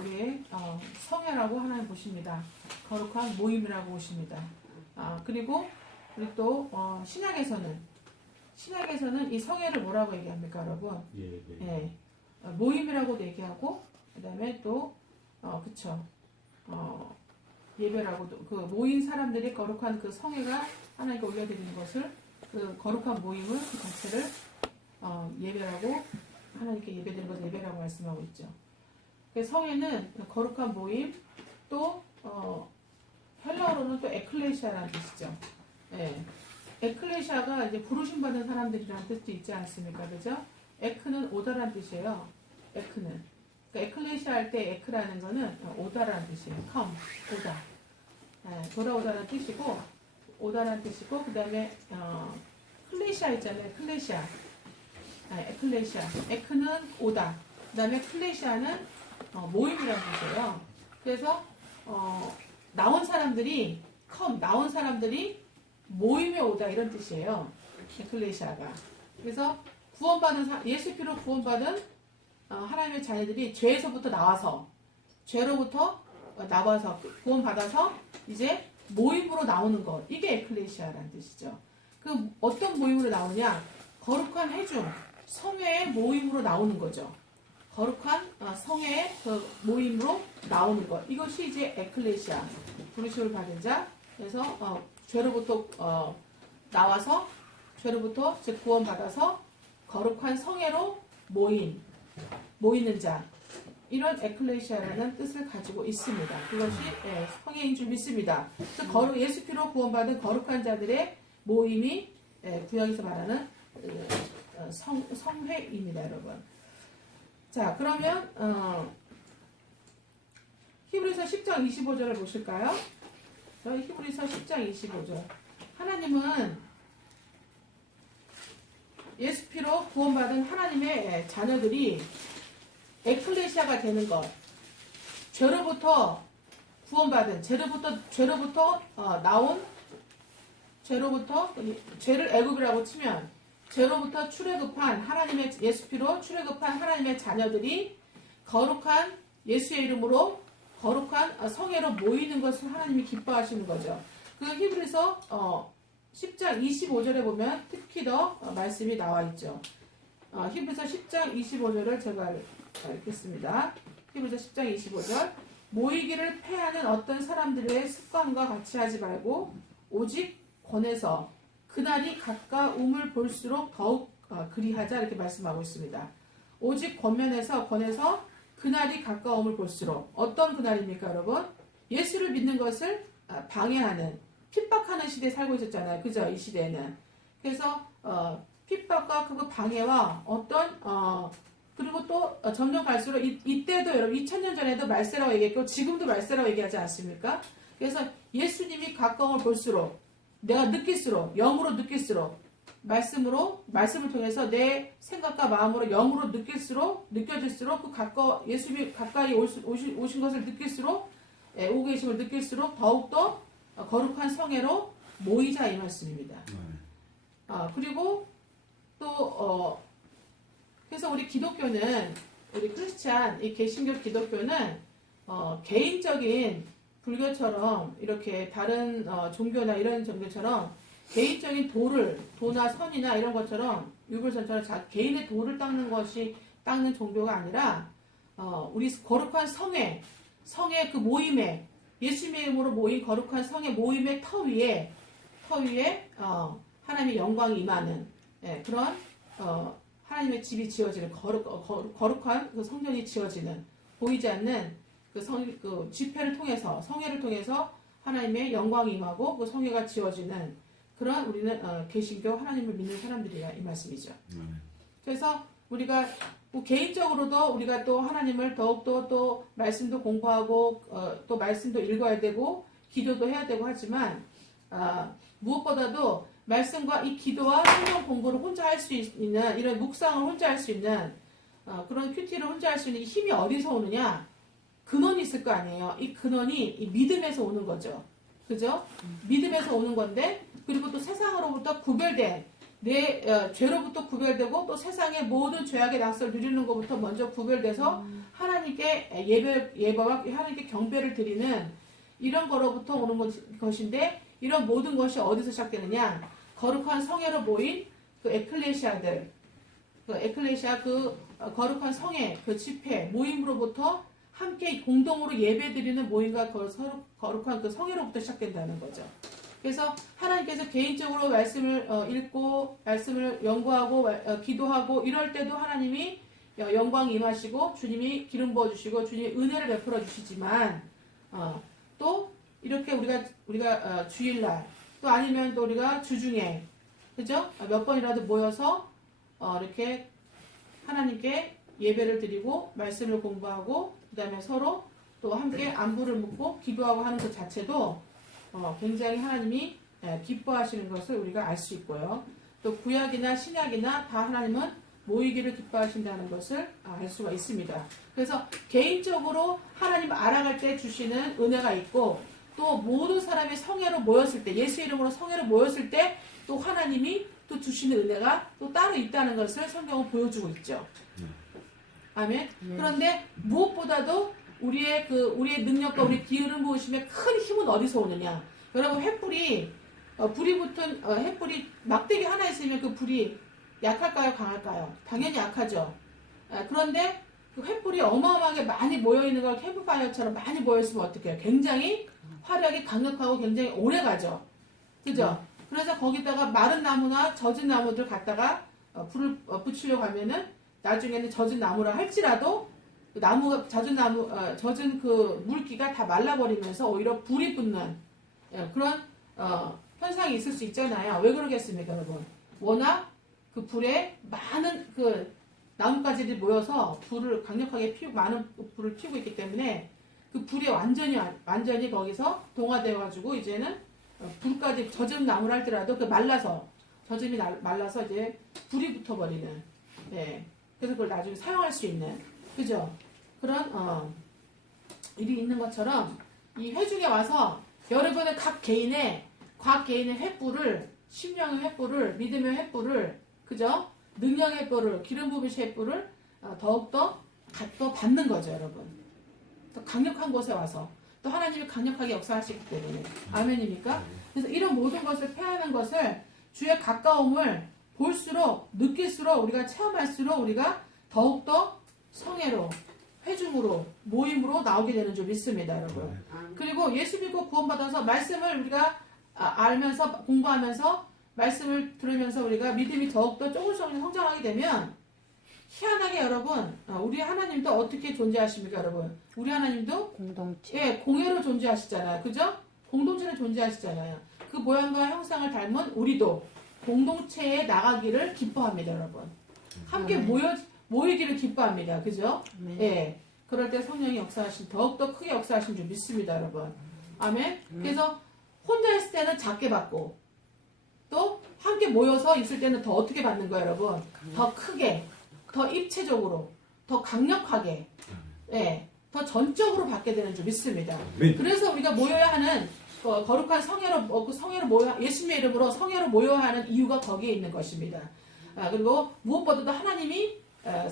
우리의 성회라고 하나님 보십니다. 거룩한 모임이라고 보십니다. 그리고 우리 또 신약에서는 이 성회를 뭐라고 얘기합니까, 여러분? 예, 모임이라고도 얘기하고, 그 다음에 또 그쵸, 예배라고도, 그 모인 사람들이 거룩한 그 성회가 하나님께 올려드리는 것을, 그 거룩한 모임을 그 자체를 예배라고, 하나님께 예배드리는 것을 예배라고 말씀하고 있죠. 그 성회는 거룩한 모임, 또 헬라어로는 또 에클레시아라는 뜻이죠. 예. 에클레시아가 이제 부르심 받은 사람들이라는 뜻도 있지 않습니까? 그죠? 에크는 오다라는 뜻이에요. 에크는. 그러니까 에클레시아 할 때 에크라는 거는 오다라는 뜻이에요. come, 오다. 예, 돌아오다라는 뜻이고, 오다라는 뜻이고, 그 다음에 클레시아 있잖아요. 클레시아. 에클레시아. 에크는 오다. 그 다음에 클레시아는 모임이라는 뜻이에요. 그래서 나온 사람들이 모임에 오다 이런 뜻이에요. 에클레시아가. 그래서 구원받은 예수 피로 구원받은 하나님의 자녀들이 죄로부터 나와서 구원받아서 이제 모임으로 나오는 것, 이게 에클레시아라는 뜻이죠. 그 어떤 모임으로 나오냐? 거룩한 회중, 성회의 모임으로 나오는 거죠. 거룩한 성회의 그 모임으로 나오는 것, 이것이 이제 에클레시아, 부르심을 받은 자. 그래서 죄로부터 나와서 죄로부터 즉 구원받아서 거룩한 성회로 모이는 자, 이런 에클레시아라는 뜻을 가지고 있습니다. 그것이 성회인 줄 믿습니다. 그래서 예수 피로 구원받은 거룩한 자들의 모임이 구약에서 말하는 성회입니다, 여러분. 자, 그러면 히브리서 10장 25절을 보실까요? 히브리서 10장 25절. 하나님은 예수 피로 구원받은 하나님의 자녀들이 에클레시아가 되는 것, 죄로부터 구원받은, 죄로부터 나온, 죄를 애굽이라고 치면 죄로부터 출애굽한 하나님의 예수 피로 출애굽한 하나님의 자녀들이 거룩한 예수의 이름으로 거룩한 성회로 모이는 것을 하나님이 기뻐하시는 거죠. 그 히브리서 10장 25절에 보면 특히 더 말씀이 나와 있죠. 히브리서 10장 25절을 제가 읽겠습니다. 히브리서 10장 25절. 모이기를 패하는 어떤 사람들의 습관과 같이 하지 말고 오직 권해서 그날이 가까움을 볼수록 더욱 그리하자, 이렇게 말씀하고 있습니다. 오직 권해서 그날이 가까움을 볼수록. 어떤 그날입니까, 여러분? 예수를 믿는 것을 방해하는, 핍박하는 시대에 살고 있었잖아요. 그죠? 이 시대에는. 그래서 핍박과 그 방해와 그리고 또 점점 갈수록 이때도 여러분 2000년 전에도 말세라고 얘기했고 지금도 말세라고 얘기하지 않습니까? 그래서 예수님이 가까움을 볼수록, 내가 느낄수록, 영으로 느낄수록, 말씀을 통해서 내 생각과 마음으로 영으로 느껴질수록 예수님이 가까이 오신 것을 느낄수록, 오고 계심을 느낄수록 더욱더 거룩한 성회로 모이자, 이 말씀입니다. 그리고 또 그래서 우리 기독교는, 우리 크리스찬, 이 개신교 기독교는 개인적인 불교처럼 이렇게 다른 종교나 이런 종교처럼 개인적인 도나 선이나 이런 것처럼 유불선처럼 개인의 도를 닦는 종교가 아니라 우리 거룩한 성회 그 모임에, 예수님의 이름으로 모인 거룩한 성회 모임의 터 위에 하나님의 영광이 임하는 그런 하나님의 집이 지어지는, 거룩한 그 성전이 지어지는, 보이지 않는 그 집회를 통해서, 성회를 통해서 하나님의 영광이 임하고 그 성회가 지어지는 그런 우리는 개신교 하나님을 믿는 사람들이야, 이 말씀이죠. 그래서 우리가 개인적으로도 우리가 또 하나님을 더욱더 또 말씀도 공부하고 또 말씀도 읽어야 되고 기도도 해야 되고 하지만 무엇보다도 말씀과 이 기도와 성경 공부를 혼자 할 수 있는, 이런 묵상을 혼자 할 수 있는 그런 큐티를 혼자 할 수 있는 힘이 어디서 오느냐? 근원이 있을 거 아니에요. 이 근원이 이 믿음에서 오는 거죠. 그죠? 믿음에서 오는 건데, 그리고 또 세상으로부터 구별된 내 죄로부터 구별되고 또 세상의 모든 죄악의 낙서를 누리는 것부터 먼저 구별돼서 하나님께 예배와 하나님께 경배를 드리는 이런 거로부터 오는 것인데 이런 모든 것이 어디서 시작되느냐? 거룩한 성회로 모인 그 에클레시아들, 그 에클레시아 거룩한 성회, 그 집회, 모임으로부터 함께 공동으로 예배드리는 모임과 거룩한 그 성회로부터 시작된다는 거죠. 그래서 하나님께서 개인적으로 말씀을 읽고 말씀을 연구하고 기도하고 이럴 때도 하나님이 영광이 임하시고 주님이 기름 부어주시고 주님이 은혜를 베풀어 주시지만 또 이렇게 우리가 주일날 또 아니면 또 우리가 주중에 그죠? 몇 번이라도 모여서 이렇게 하나님께 예배를 드리고 말씀을 공부하고 그 다음에 서로 또 함께 안부를 묻고 기도하고 하는 것 자체도 굉장히 하나님이 기뻐하시는 것을 우리가 알 수 있고요. 또 구약이나 신약이나 다 하나님은 모이기를 기뻐하신다는 것을 알 수가 있습니다. 그래서 개인적으로 하나님 알아갈 때 주시는 은혜가 있고 또 모든 사람이 성회로 모였을 때 예수 이름으로 성회로 모였을 때 또 하나님이 또 주시는 은혜가 또 따로 있다는 것을 성경은 보여주고 있죠. 아멘. 그런데 무엇보다도 우리의 능력과 우리 기울음 부으심의 큰 힘은 어디서 오느냐? 여러분 횃불이 불이 붙은 횃불이 막대기 하나 있으면 그 불이 약할까요, 강할까요? 당연히 약하죠. 그런데 그 횃불이 어마어마하게 많이 모여 있는 걸 캠프파이어처럼 많이 모여 있으면 어떻게 해요? 굉장히 화력이 강력하고 굉장히 오래 가죠. 그죠? 그래서 거기다가 마른 나무나 젖은 나무들 갖다가 불을 붙이려고 하면은 나중에는 젖은 나무라 할지라도 나무가 젖은 그 물기가 다 말라버리면서 오히려 불이 붙는 그런 현상이 있을 수 있잖아요. 왜 그러겠습니까, 여러분? 워낙 그 불에 많은 그 나뭇가지들이 모여서 불을 강력하게 많은 불을 피우고 있기 때문에 그 불이 완전히 거기서 동화되어가지고 이제는 불까지 젖은 나무를 할지라도 그 젖음이 말라서 이제 불이 붙어버리는. 네. 그래서 그걸 나중에 사용할 수 있는, 그죠? 그런, 일이 있는 것처럼, 이 회중에 와서, 여러분의 각 개인의 횃불을, 심령의 횃불을, 믿음의 횃불을, 그죠? 능력의 횃불을, 기름 부으신 횃불을, 더욱더 받는 거죠, 여러분. 더 강력한 곳에 와서. 또 하나님이 강력하게 역사하시기 때문에. 아멘입니까? 그래서 이런 모든 것을 패하는 것을, 주의 가까움을 볼수록 느낄수록 우리가 체험할수록 우리가 더욱더 성회로 회중으로 모임으로 나오게 되는 줄 믿습니다, 여러분. 그리고 예수 믿고 구원받아서 말씀을 우리가 알면서 공부하면서 말씀을 들으면서 우리가 믿음이 더욱더 조금씩 성장하게 되면 희한하게 여러분 우리 하나님도 어떻게 존재하십니까, 여러분? 우리 하나님도 공동체. 공회로 존재하시잖아요, 그죠? 공동체로 존재하시잖아요. 그 모양과 형상을 닮은 우리도 공동체에 나가기를 기뻐합니다, 여러분. 함께 모이기를 기뻐합니다. 그죠? 예. 그럴 때 성령이 더욱더 크게 역사하신 줄 믿습니다, 여러분. 아멘. 그래서 혼자 있을 때는 작게 받고, 또 함께 모여서 있을 때는 더 어떻게 받는 거예요, 여러분? 더 크게, 더 입체적으로, 더 강력하게, 예. 더 전적으로 받게 되는 줄 믿습니다. 그래서 우리가 모여야 하는 거룩한 예수님의 이름으로 성회로 모여야 하는 이유가 거기에 있는 것입니다. 그리고 무엇보다도 하나님이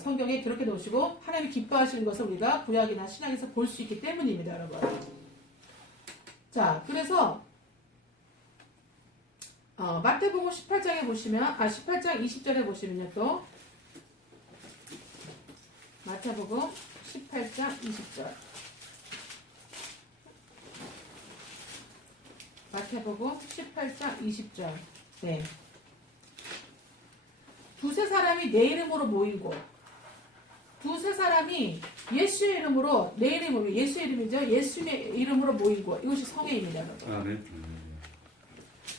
성경에 그렇게 놓으시고 하나님이 기뻐하시는 것을 우리가 구약이나 신약에서 볼 수 있기 때문입니다, 여러분. 자, 그래서 마태복음 18장에 보시면 18장 20절에 보시면요, 또 마태복음 18장 20절. 마태복음 18장 20절. 네. 두세 사람이 내 이름으로 모이고, 두세 사람이 예수의 이름으로, 내 이름으로, 예수의 이름이죠. 예수의 이름으로 모이고, 이것이 성회입니다, 여러분.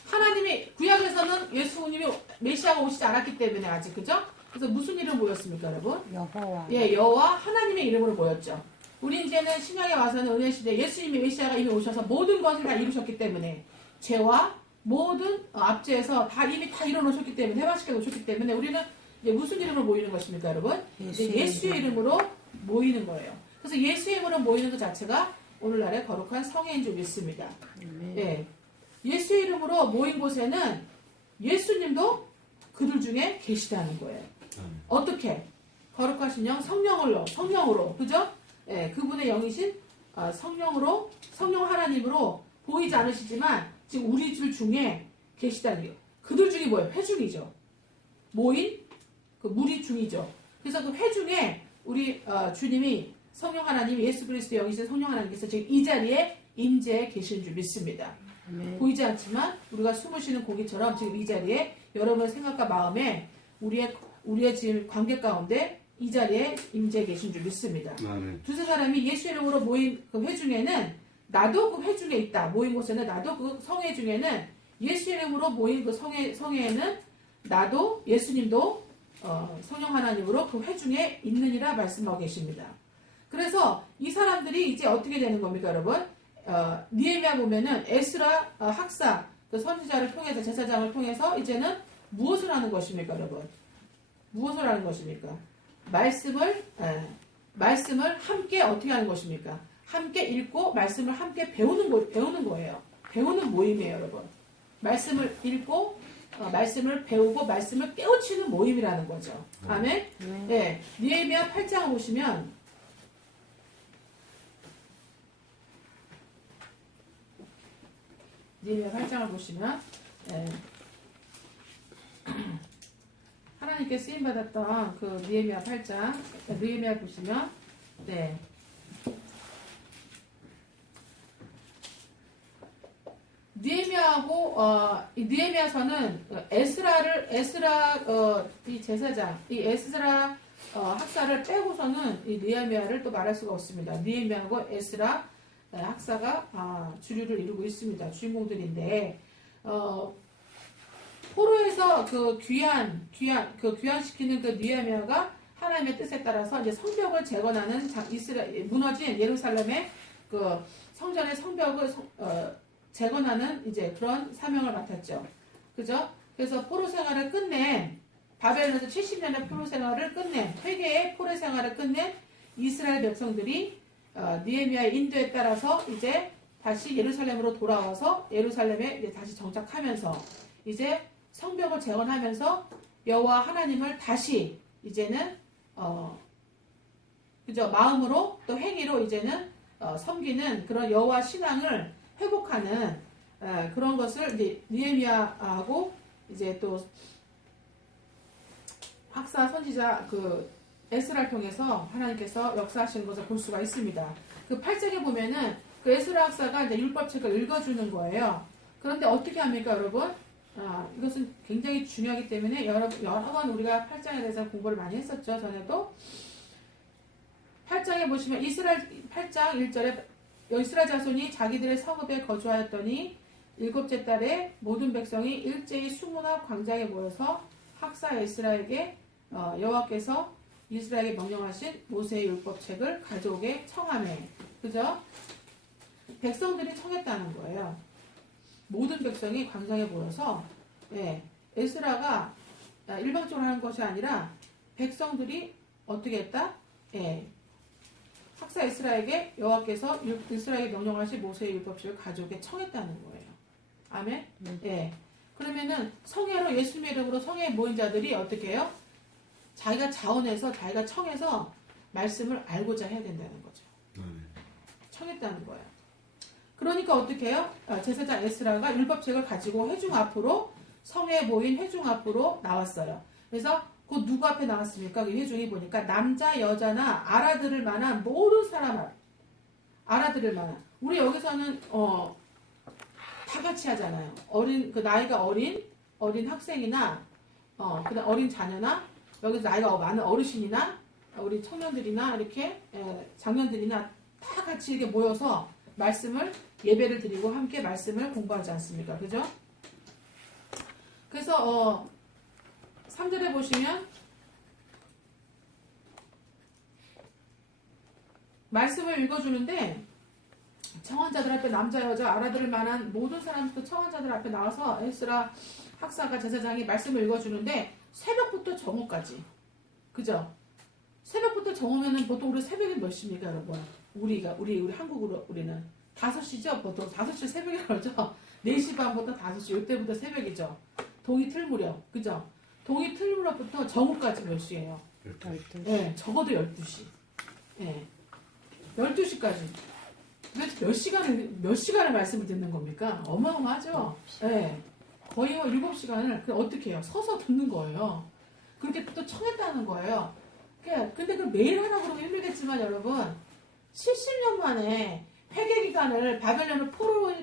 하나님이, 구약에서는 예수님이 메시아가 오시지 않았기 때문에 아직, 그죠? 그래서 무슨 이름 모였습니까, 여러분? 여호와. 예, 여호와 하나님의 이름으로 모였죠. 우리 이제는 신약에 와서는 은혜시대 예수님이 메시아가 이미 오셔서 모든 것을 다 이루셨기 때문에 죄와 모든 압제에서 다 이미 다 이뤄놓으셨기 때문에 해방시켜 놓으셨기 때문에 우리는 이제 무슨 이름으로 모이는 것입니까, 여러분? 예수의 이름으로 모이는 거예요. 그래서 예수의 이름으로 모이는 것 자체가 오늘날의 거룩한 성회인 줄 믿습니다. 예. 예수의 이름으로 모인 곳에는 예수님도 그들 중에 계시다는 거예요. 아멘. 어떻게? 거룩하신 영 성령으로 그죠? 예, 그분의 영이신 성령으로 성령 하나님으로 보이지 않으시지만 지금 우리 들 중에 계시다는 거예요. 그들 중에 뭐예요? 회중이죠. 모인 그 무리 중이죠. 그래서 그 회중에 우리 주님이 성령 하나님 예수 그리스도의 영이신 성령 하나님께서 지금 이 자리에 임재해 계시는 줄 믿습니다. 보이지 않지만 우리가 숨을 쉬는 공기처럼 지금 이 자리에 여러분의 생각과 마음에 우리의 지금 관계 가운데 이 자리에 임재해 계신 줄 믿습니다. 아멘. 두세 사람이 예수 이름으로 모인 그 회중에는 나도 그 회중에 있다. 모인 곳에는 나도 그 성회 중에는 예수 이름으로 모인 그 성회에는 나도 예수님도 성령 하나님으로 그 회중에 있느니라 말씀하고 계십니다. 그래서 이 사람들이 이제 어떻게 되는 겁니까, 여러분? 니에미야 보면은 에스라 학사 그 선지자를 통해서 제사장을 통해서 이제는 무엇을 하는 것입니까, 여러분? 무엇을 하는 것입니까? 말씀을 함께 어떻게 하는 것입니까? 함께 읽고 말씀을 함께 배우는 거예요. 배우는 모임이에요, 여러분. 말씀을 읽고 말씀을 배우고 말씀을 깨우치는 모임이라는 거죠. 아멘. 네. 니에미야 8장을 보시면 니에미야 8장을 보시면 하나님께 쓰임 받았던 그 니에미야 8장 니에미야 보시면 네. 니에미야하고 이 니에미야서는 에스라 이 제사장 이 에스라 학사를 빼고서는 이 니에미야를 또 말할 수가 없습니다. 니에미야하고 에스라 학사가 주류를 이루고 있습니다. 주인공들인데 포로에서 그 귀환시키는 그 니에미야가 하나님의 뜻에 따라서 이제 성벽을 재건하는 무너진 예루살렘의 그 성전의 성벽을 재건하는 이제 그런 사명을 맡았죠. 그죠? 그래서 포로 생활을 끝낸 바벨론에서 70년의 포로 생활을 끝낸 회개의 포로 생활을 끝낸 이스라엘 백성들이 니에미야의 인도에 따라서 이제 다시 예루살렘으로 돌아와서 예루살렘에 이제 다시 정착하면서 이제 성벽을 재건하면서 여호와 하나님을 다시 이제는 그죠? 마음으로 또 행위로 이제는 섬기는 그런 여호와 신앙을 회복하는 그런 것을 이제 니에미야하고 이제 또 학사 선지자 그 에스라를 통해서 하나님께서 역사하시는 것을 볼 수가 있습니다. 그 8장에 보면은 그 에스라 학사가 이제 율법책을 읽어주는 거예요. 그런데 어떻게 합니까, 여러분? 이것은 굉장히 중요하기 때문에 여러 번 우리가 8장에 대해서 공부를 많이 했었죠. 전에도 8장에 보시면 8장 1절에 이스라엘 자손이 자기들의 성읍에 거주하였더니 일곱째 달에 모든 백성이 일제히 수문화 광장에 모여서 학사 에스라에게 여호와께서 이스라엘에게 명령하신 모세의 율법책을 가져오게 청하매. 그죠? 백성들이 청했다는 거예요. 모든 백성이 광장에 모여서 에스라가 일방적으로 하는 것이 아니라 백성들이 어떻게 했다? 학사 에스라에게 여호와께서 이스라엘에게 명령하신 모세의 율법책을 가져오게 청했다는 거예요. 아멘? 그러면은 성회로 예수님의 이름으로 성회에 모인 자들이 어떻게 해요? 자기가 자원해서 자기가 청해서 말씀을 알고자 해야 된다는 거죠. 청했다는 거예요. 그러니까 어떻게 해요? 제사장 에스라가 율법책을 가지고 회중 앞으로 성회에 모인 회중 앞으로 나왔어요. 그래서 그 누구 앞에 나왔습니까? 그 회중이 보니까 남자 여자나 알아들을 만한 모든 사람 앞 알아들을 만한 우리 여기서는 다 같이 하잖아요. 나이가 어린 학생이나 그다음 어린 자녀나 여기서 나이가 많은 어르신이나 우리 청년들이나 이렇게 장년들이나 다 같이 이렇게 모여서 말씀을 예배를 드리고 함께 말씀을 공부하지 않습니까? 그죠? 그래서 3절에 보시면 말씀을 읽어주는데 청원자들 앞에 남자 여자 알아들을 만한 모든 사람들 청원자들 앞에 나와서 에스라 학사가 제사장이 말씀을 읽어주는데 새벽부터 정오까지 그죠? 새벽부터 정오면은 보통 우리 새벽이 몇 시입니까 여러분? 우리 한국으로 우리는 5시죠? 보통 5시 새벽이라고 그러죠? 4시 반부터 5시 이때부터 새벽이죠. 동이 틀 무렵 그죠? 동이 틀림으로부터 정오까지 몇 시예요? 12시. 예, 적어도 12시. 예. 12시까지. 도대체 몇 시간을 말씀을 듣는 겁니까? 어마어마하죠? 예. 거의 7시간을 어떻게 해요? 서서 듣는 거예요. 그렇게 또 청했다는 거예요. 근데 그 매일 하나 그러면 힘들겠지만 여러분, 70년 만에 회개기간을, 바벨론의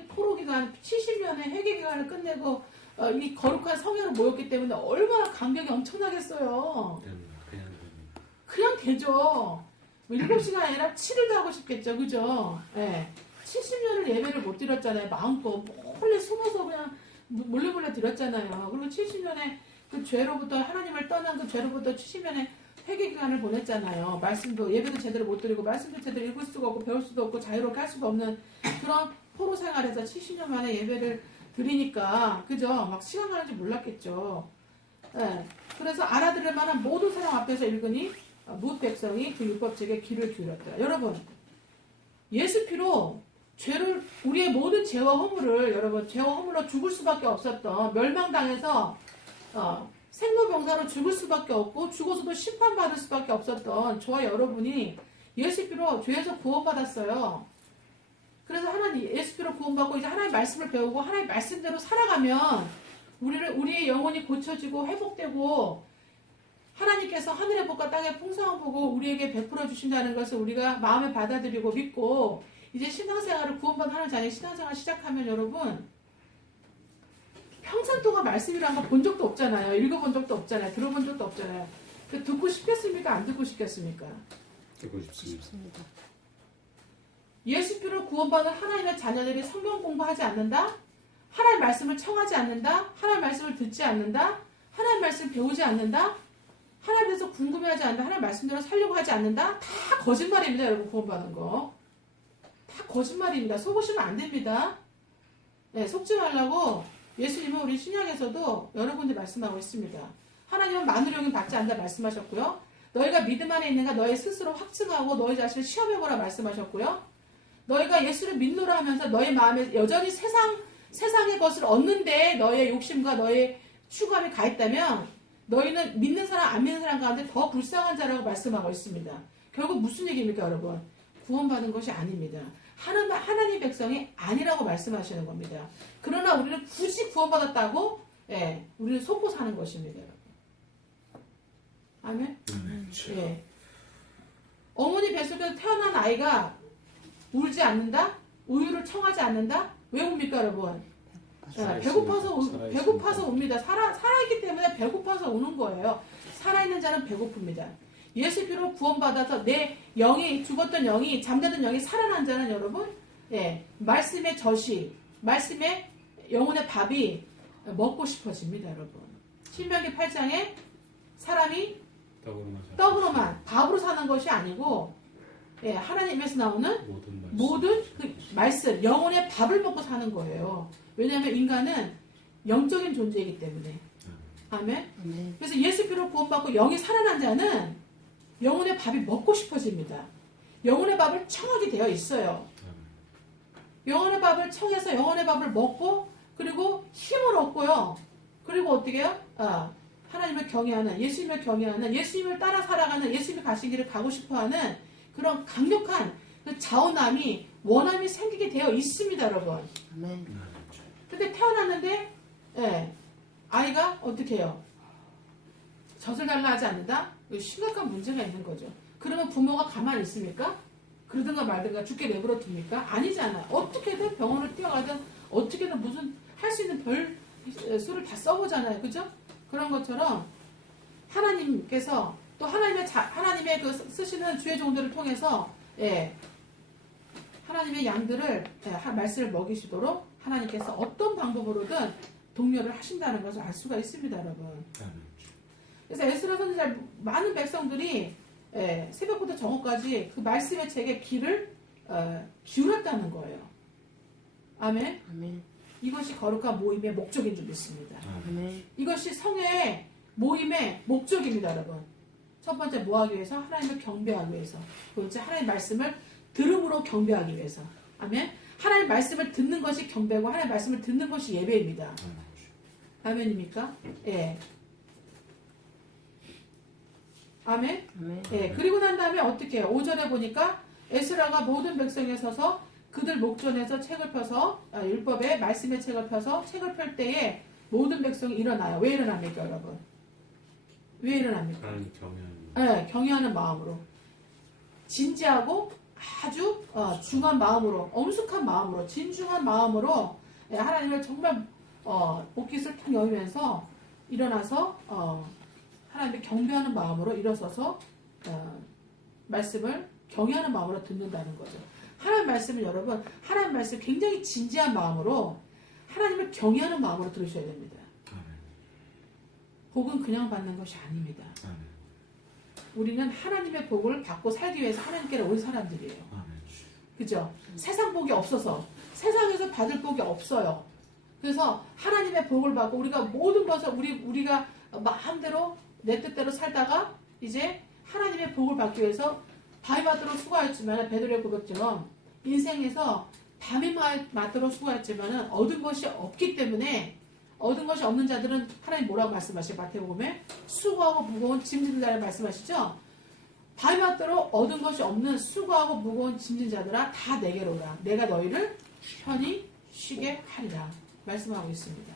포로기간 70년의 회개기간을 끝내고 이 거룩한 성회로 모였기 때문에 얼마나 감격이 엄청나겠어요. 그냥 되죠. 7시간 아니라 7일도 하고 싶겠죠. 그죠? 예. 70년을 예배를 못 드렸잖아요. 마음껏 몰래 숨어서 그냥 몰래 드렸잖아요. 그리고 70년에 그 죄로부터 하나님을 떠난 그 죄로부터 70년의 회개 기간을 보냈잖아요. 말씀도 예배도 제대로 못 드리고 말씀도 제대로 읽을 수가 없고 배울 수도 없고 자유롭게 할 수가 없는 그런 포로 생활에서 70년 만에 예배를 드리니까 그죠? 막 시간 가는 줄 몰랐겠죠. 예. 그래서 알아들을 만한 모든 사람 앞에서 읽으니 무엇 백성이 그 율법책에 귀를 기울였더라. 여러분, 예수 피로 죄를 우리의 모든 죄와 허물을 여러분 죄와 허물로 죽을 수밖에 없었던 멸망당해서 생로병사로 죽을 수밖에 없고 죽어서도 심판받을 수밖에 없었던 저와 여러분이 예수 피로 죄에서 구원받았어요. 그래서 하나님 예수 피로 구원받고 이제 하나님 말씀을 배우고 하나님 말씀대로 살아가면 우리의 영혼이 고쳐지고 회복되고 하나님께서 하늘의 복과 땅의 풍성한 복을 우리에게 베풀어 주신다는 것을 우리가 마음에 받아들이고 믿고 이제 신앙생활을 구원받은 하나님 자녀의 신앙생활을 시작하면 여러분 평생 동안 말씀이란 거 본 적도 없잖아요. 읽어본 적도 없잖아요. 들어본 적도 없잖아요. 듣고 싶겠습니까? 안 듣고 싶겠습니까? 듣고 싶습니다. 예수 피로 구원받은 하나님의 자녀들이 성경 공부하지 않는다? 하나님 말씀을 청하지 않는다? 하나님 말씀을 듣지 않는다? 하나님 말씀을 배우지 않는다? 하나님에 대해서 궁금해하지 않는다? 하나님 말씀대로 살려고 하지 않는다? 다 거짓말입니다. 여러분 구원받은 거. 다 거짓말입니다. 속으시면 안 됩니다. 네, 속지 말라고 예수님은 우리 신약에서도 여러 군데 말씀하고 있습니다. 하나님은 마누령이 받지 않는다 말씀하셨고요. 너희가 믿음 안에 있는가 너희 스스로 확증하고 너희 자신을 시험해보라 말씀하셨고요. 너희가 예수를 믿노라 하면서 너희 마음에 여전히 세상의 것을 얻는데 너의 욕심과 너의 추구함이 가 있다면 너희는 믿는 사람 안 믿는 사람 가운데 더 불쌍한 자라고 말씀하고 있습니다. 결국 무슨 얘기입니까 여러분? 구원받은 것이 아닙니다. 하나님 백성이 아니라고 말씀하시는 겁니다. 그러나 우리는 굳이 구원받았다고 우리는 속고 사는 것입니다. 여러분. 아멘? 예. 어머니 뱃속에서 태어난 아이가 울지 않는다? 우유를 청하지 않는다? 왜 웁니까 여러분? 배고파서 웁니다. 살아있기 때문에 배고파서 우는 거예요. 살아있는 자는 배고픕니다. 예수 피로 구원받아서 내 영이 죽었던 영이 잠자던 영이 살아난 자는 여러분 말씀의 젖이 말씀의 영혼의 밥이 먹고 싶어집니다. 여러분. 신명기 8장에 사람이 떡으로만 밥으로 사는 것이 아니고 하나님에서 나오는 모든 그 말씀 영혼의 밥을 먹고 사는 거예요. 왜냐하면 인간은 영적인 존재이기 때문에. 아멘. 그래서 예수 피로 구원받고 영이 살아난 자는 영혼의 밥이 먹고 싶어집니다. 영혼의 밥을 청하게 되어 있어요. 영혼의 밥을 청해서 영혼의 밥을 먹고 그리고 힘을 얻고요. 그리고 어떻게 해요? 하나님을 경외하는 예수님을 경외하는 예수님을 따라 살아가는 예수님이 가신 길을 가고 싶어하는 그런 강력한 그 자원함이 원함이 생기게 되어 있습니다. 여러분. 근데 태어났는데 아이가 어떻게 해요? 젖을 달라 하지 않는다? 심각한 문제가 있는 거죠. 그러면 부모가 가만히 있습니까? 그러든가 말든가 죽게 내버려 둡니까? 아니잖아요. 어떻게든 병원을 뛰어가든 어떻게든 무슨 할 수 있는 별 수를 다 써보잖아요. 그죠? 그런 것처럼 하나님께서 또 하나님의 그 쓰시는 주의 종들을 통해서 하나님의 양들을 말씀을 먹이시도록 하나님께서 어떤 방법으로든 독려를 하신다는 것을 알 수가 있습니다. 여러분. 그래서 에스라 선지자 많은 백성들이 새벽부터 정오까지 그 말씀의 책에 귀를 기울였다는 거예요. 아멘. 이것이 거룩한 모임의 목적인 줄 믿습니다. 이것이 성회의 모임의 목적입니다. 여러분. 첫 번째 뭐 하기 위해서? 하나님을 경배하기 위해서. 두 번째 하나님 말씀을 들음으로 경배하기 위해서. 아멘. 하나님 말씀을 듣는 것이 경배고 하나님 말씀을 듣는 것이 예배입니다. 아멘입니까? 예. 아멘. 아멘. 예, 그리고 난 다음에 어떻게 해요? 5절에 보니까 에스라가 모든 백성에 서서 그들 목전에서 책을 펴서 율법의 말씀의 책을 펴서 책을 펼 때에 모든 백성이 일어나요. 왜 일어납니까, 여러분? 왜 일어납니까? 하나님 경외하는 네, 경외하는 마음으로 진지하고 아주 중한 마음으로 엄숙한 마음으로 진중한 마음으로 하나님을 정말 옷깃을 탁 여미면서 일어나서 하나님을 경배하는 마음으로 일어서서 말씀을 경외하는 마음으로 듣는다는 거죠. 하나님 말씀은 여러분 하나님 말씀 굉장히 진지한 마음으로 하나님을 경외하는 마음으로 들으셔야 됩니다. 아멘. 복은 그냥 받는 것이 아닙니다. 아멘. 우리는 하나님의 복을 받고 살기 위해서 하나님께로 온 사람들이에요. 아멘. 그죠? 세상 복이 없어서 세상에서 받을 복이 없어요. 그래서 하나님의 복을 받고 우리가 모든 것을 우리가 마음대로 내 뜻대로 살다가 이제 하나님의 복을 받기 위해서 밤이 맞도록 수고하였지만 베드로의 고백처럼 인생에서 밤이 맞도록 수고하였지만 얻은 것이 없기 때문에 얻은 것이 없는 자들은 하나님 뭐라고 말씀하시죠? 마태복음에 수고하고 무거운 짐진 자를 말씀하시죠? 밤이 맞도록 얻은 것이 없는 수고하고 무거운 짐진 자들아 다 내게로 오라. 내가 너희를 편히 쉬게 하리라. 말씀하고 있습니다.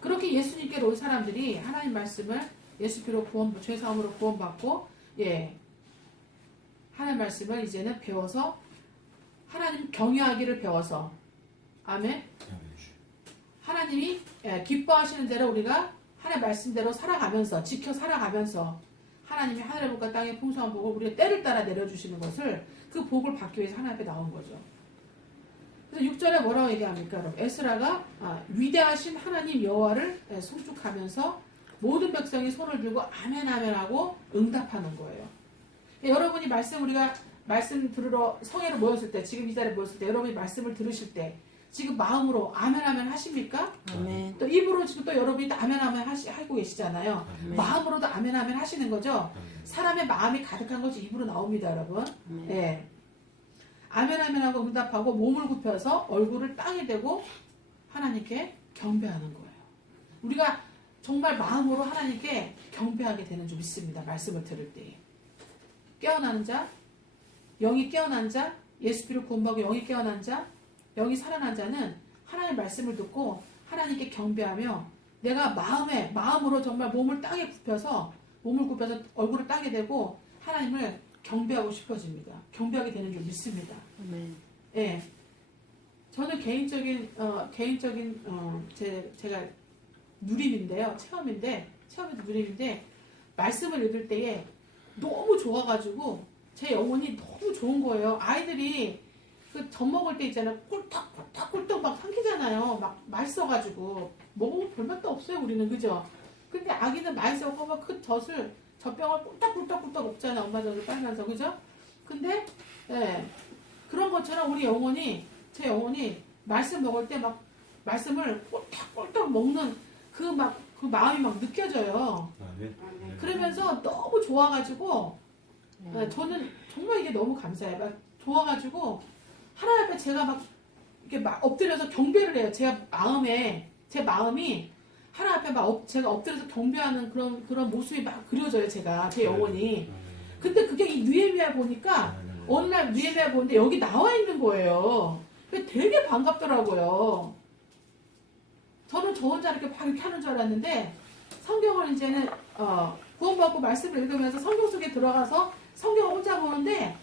그렇게 예수님께로 온 사람들이 하나님 말씀을 예수께로 죄사함으로 구원받고 하나님 말씀을 이제는 배워서 하나님 경외하기를 배워서 아멘. 하나님이 기뻐하시는 대로 우리가 하나님 말씀대로 살아가면서 지켜 살아가면서 하나님이 하늘의 복과 땅의 풍성한 복을 우리의 때를 따라 내려주시는 것을 그 복을 받기 위해서 하나님 앞에 나온 거죠. 그래서 6절에 뭐라고 얘기합니까? 여러분? 에스라가 위대하신 하나님 여호와를 송축하면서 모든 백성이 손을 들고 아멘 아멘 하고 응답하는 거예요. 여러분이 우리가 말씀 들으러 성회로 모였을 때 지금 이 자리에 모였을 때 여러분이 말씀을 들으실 때 지금 마음으로 아멘 아멘 하십니까? 아멘. 또 입으로 지금 또 여러분이 또 아멘 아멘 하고 계시잖아요. 아멘. 마음으로도 아멘 아멘 하시는 거죠. 아멘. 사람의 마음이 가득한 것이 입으로 나옵니다, 여러분. 아멘. 예. 아멘 아멘 하고 응답하고 몸을 굽혀서 얼굴을 땅에 대고 하나님께 경배하는 거예요. 우리가 정말 마음으로 하나님께 경배하게 되는 줄 믿습니다. 말씀을 들을 때에. 깨어나는 자, 영이 깨어난 자, 예수 피로 구원받고 영이 깨어난 자, 영이 살아난 자는 하나님의 말씀을 듣고 하나님께 경배하며 내가 마음으로 정말 몸을 굽혀서 얼굴을 땅에 대고 하나님을 경배하고 싶어집니다. 경배하게 되는 줄 믿습니다. 아멘. 예. 저는 개인적인 제가 누림인데요. 체험에도 누림인데 말씀을 읽을 때에 너무 좋아가지고 제 영혼이 너무 좋은 거예요. 아이들이 그 젖 먹을 때 있잖아요. 꿀떡꿀떡 막 삼키잖아요. 막 맛있어가지고 먹으면 별맛도 없어요. 우리는 그죠? 근데 아기는 맛있어서 막 그 젖병을 꿀떡꿀떡 먹잖아요. 엄마 젖을 빨면서 그죠? 근데 그런 것처럼 제 영혼이 말씀 먹을 때 막 말씀을 꿀떡꿀떡 먹는 그 마음이 막 느껴져요. 아멘. 그러면서 너무 좋아가지고 저는 정말 이게 너무 감사해요. 막 좋아가지고 하나님 앞에 제가 막 이렇게 막 엎드려서 경배를 해요. 제 마음이 하나님 앞에 제가 엎드려서 경배하는 그런 모습이 막 그려져요. 제 영혼이. 근데 그게 이 느헤미야 보니까 어느 날 느헤미야 보는데 여기 나와 있는 거예요. 되게 반갑더라고요. 저는 저 혼자 이렇게 막 이렇게 하는 줄 알았는데 성경을 이제는 구원받고 말씀을 읽으면서 성경 속에 들어가서 성경을 혼자 보는데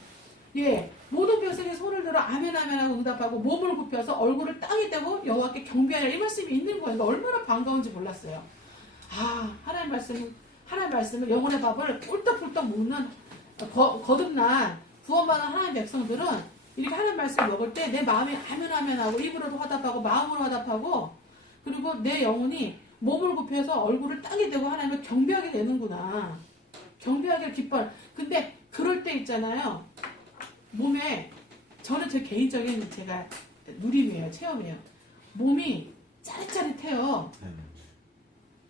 모든 백성이 손을 들어 아멘 아멘 하고 응답하고 몸을 굽혀서 얼굴을 땅에 대고 여호와께 경배하라 이 말씀이 있는 거예요. 얼마나 반가운지 몰랐어요. 하나님 말씀을 영혼의 밥을 꿀떡꿀떡 먹는 거듭난 구원받은 하나님 백성들은 이렇게 하나님 말씀 먹을 때 내 마음이 아멘 아멘 하고 입으로도 화답하고 마음으로 화답하고 그리고 내 영혼이 몸을 굽혀서 얼굴을 땅에 대고 하나님을 경배하게 되는구나. 경배하기를 기뻐요. 근데 그럴 때 있잖아요. 몸에 저는 제 개인적인 제가 누림이에요. 체험이에요. 몸이 짜릿짜릿해요.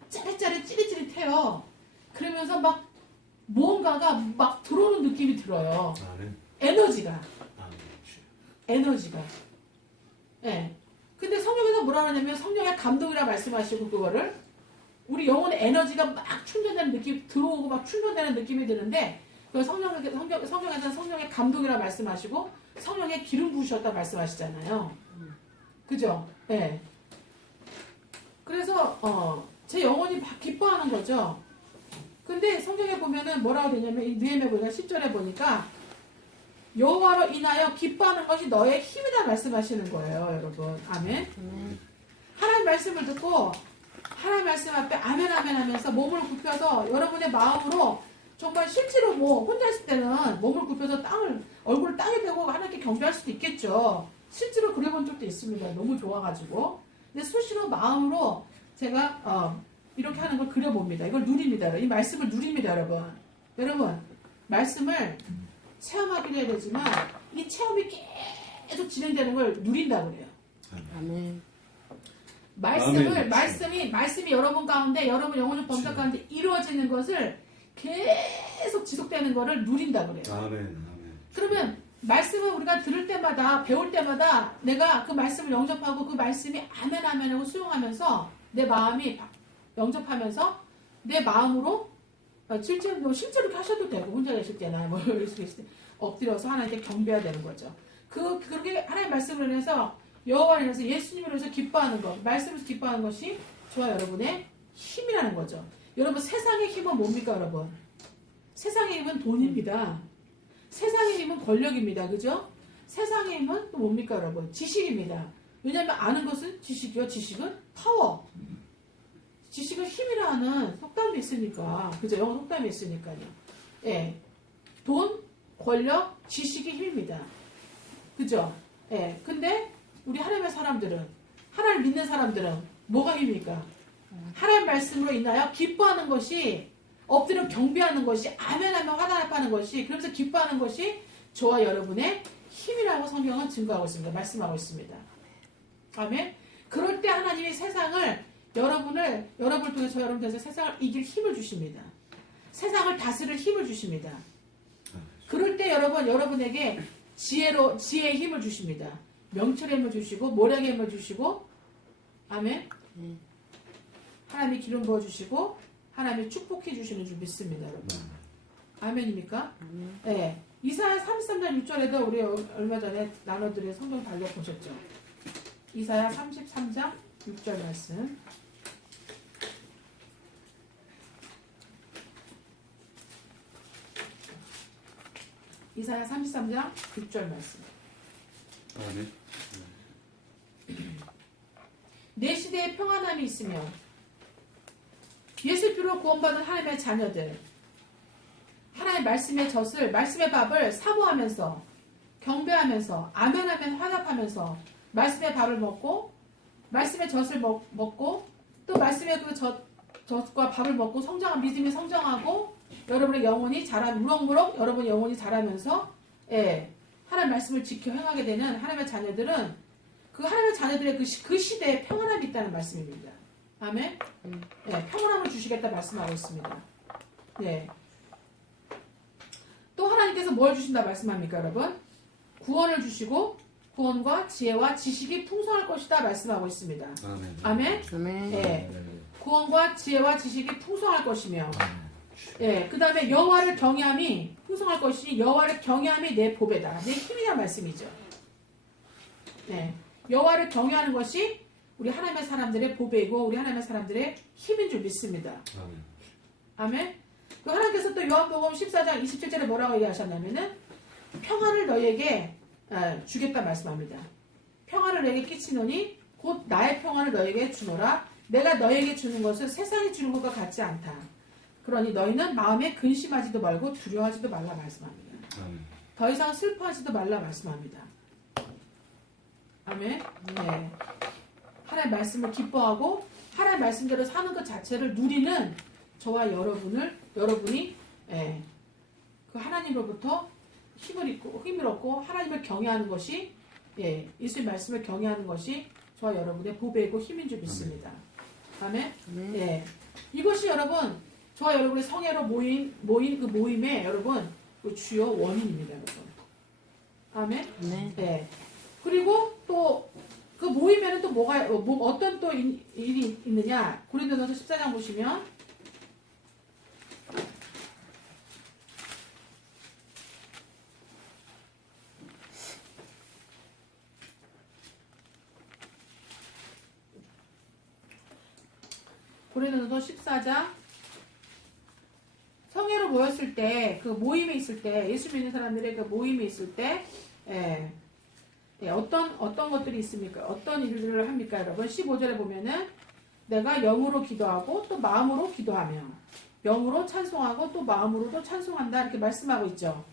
짜릿짜릿 찌릿찌릿해요. 그러면서 막 무언가가 막 들어오는 느낌이 들어요. 에너지가. 근데 성경에서 뭐라 하냐면 성령의 감동이라 말씀하시고 그거를 우리 영혼의 에너지가 막 충전되는 느낌 들어오고 막 충전되는 느낌이 드는데 그 성경에서는 성령의 감동이라 말씀하시고 성령의 기름 부으셨다 말씀하시잖아요. 그죠? 네. 그래서 제 영혼이 막 기뻐하는 거죠. 근데 성경에 보면은 뭐라고 되냐면 이 느헤미야 보니까 10절에 보니까 여호와로 인하여 기뻐하는 것이 너의 힘이다 말씀하시는 거예요, 여러분. 아멘. 하나님 말씀을 듣고 하나님 말씀 앞에 아멘 아멘 하면서 몸을 굽혀서 여러분의 마음으로 정말 실제로 뭐 혼자 있을 때는 몸을 굽혀서 얼굴을 땅에 대고 하나님께 경배할 수도 있겠죠. 실제로 그래본 적도 있습니다. 너무 좋아가지고. 근데 수시로 마음으로 제가 이렇게 하는 걸 그려봅니다. 이걸 누립니다. 이 말씀을 누립니다, 여러분. 여러분, 말씀을 체험하기도 해야 되지만 이 체험이 계속 진행되는 걸 누린다고 그래요. 아멘. 말씀이 여러분 가운데, 여러분 영혼의 범사 가운데 이루어지는 것을 계속 지속되는 거를 누린다고 그래요. 아멘. 그러면 말씀을 우리가 들을 때마다, 배울 때마다 내가 그 말씀을 영접하고 그 말씀이 아멘 아멘 하고 수용하면서 내 마음이 영접하면서 내 마음으로 실제로 이렇게 하셔도 되고 혼자 계실 때나 뭐 이럴 수 있을 때 엎드려서 하나님께 경배해야 되는 거죠. 그렇게 하나님의 말씀을 인해서 여호와를 인해서 예수님을 위해서 기뻐하는 것, 말씀에서 기뻐하는 것이 저와 여러분의 힘이라는 거죠. 여러분 세상의 힘은 뭡니까 여러분? 세상의 힘은 돈입니다. 세상의 힘은 권력입니다. 그죠? 세상의 힘은 또 뭡니까 여러분? 지식입니다. 왜냐하면 아는 것은 지식이요. 지식은 파워. 지식은 힘이라는 속담도 있으니까. 그죠? 영어 속담이 있으니까요. 예. 돈, 권력, 지식이 힘입니다. 그죠? 예. 근데 우리 하나님의 사람들은, 하나님 믿는 사람들은 뭐가 힘입니까? 하나님 말씀으로 인하여 기뻐하는 것이, 엎드려 경배하는 것이, 아멘하며 화답하는 것이, 그러면서 기뻐하는 것이 저와 여러분의 힘이라고 성경은 증거하고 있습니다. 말씀하고 있습니다. 아멘. 그럴 때 하나님이 세상을 여러분을 통해서 저 여러분 통해서 세상을 이길 힘을 주십니다. 세상을 다스릴 힘을 주십니다. 그럴 때 여러분에게 지혜의 힘을 주십니다. 명철의 힘을 주시고 모략의 힘을 주시고 아멘. 하나님이 기름 부어 주시고 하나님이 축복해 주시는 줄 믿습니다, 여러분. 아멘입니까? 네. 이사야 33장 6절에도 우리 얼마 전에 나눠드린 성경 달려 보셨죠? 이사야 33장 6절 말씀. 이사야 33장 6절 말씀. 내 시대에 평안함이 있으며 예수 피로 구원받은 하나님의 자녀들, 하나님의 말씀의 젖을, 말씀의 밥을 사모하면서 경배하면서 아멘하면 화답하면서 말씀의 밥을 먹고 말씀의 젖을 먹고 또 말씀의 그 젖과 밥을 먹고 성장한 믿음이 성장하고 여러분의 영혼이 무럭무럭 여러분의 영혼이 자라면서 하나님의 말씀을 지켜 행하게 되는 하나님의 자녀들은 그 하나님의 자녀들의 그 시대에 평안함이 있다는 말씀입니다. 아멘. 네, 평안함을 주시겠다 말씀하고 있습니다. 네. 또 하나님께서 뭘 주신다 말씀합니까, 여러분? 구원을 주시고 구원과 지혜와 지식이 풍성할 것이다 말씀하고 있습니다. 아멘. 아멘. 네. 구원과 지혜와 지식이 풍성할 것이며, 그 다음에 여호와를 경외함이 풍성할 것이니 여호와를 경외함이 내 보배다, 내 힘이란 말씀이죠. 네. 여호와를 경외하는 것이 우리 하나님의 사람들의 보배이고 우리 하나님의 사람들의 힘인 줄 믿습니다. 아멘. 그 하나님께서 또 요한복음 14장 27절에 뭐라고 얘기하셨냐면은 평안을 너희에게 주겠다 말씀합니다. 평안을 너희에게 끼치노니 곧 나의 평안을 너희에게 주노라. 내가 너희에게 주는 것은 세상이 주는 것과 같지 않다. 그러니 너희는 마음에 근심하지도 말고 두려워하지도 말라 말씀합니다. 더 이상 슬퍼하지도 말라 말씀합니다. 아멘. 네. 하나님의 말씀을 기뻐하고 하나님의 말씀대로 사는 것 자체를 누리는 저와 여러분이 그 하나님으로부터 힘을 얻고 하나님을 경외하는 것이 예수의 말씀을 경외하는 것이 저와 여러분의 보배이고 힘인 줄 믿습니다. 아멘. 예. 이것이 여러분 저와 여러분의 성회로 모인 그 모임의 여러분 그 주요 원인입니다, 여러분. 아멘. 네. 그리고 또 그 모임에는 또 뭐가 어떤 또 일이 있느냐? 고린도전서 14장 보시면 고린도전서 14장 성회로 모였을 때 그 모임에 있을 때 예수 믿는 사람들의 그 모임에 있을 때 어떤 것들이 있습니까? 어떤 일들을 합니까, 여러분? 15절에 보면은 내가 영으로 기도하고 또 마음으로 기도하며 영으로 찬송하고 또 마음으로도 찬송한다 이렇게 말씀하고 있죠.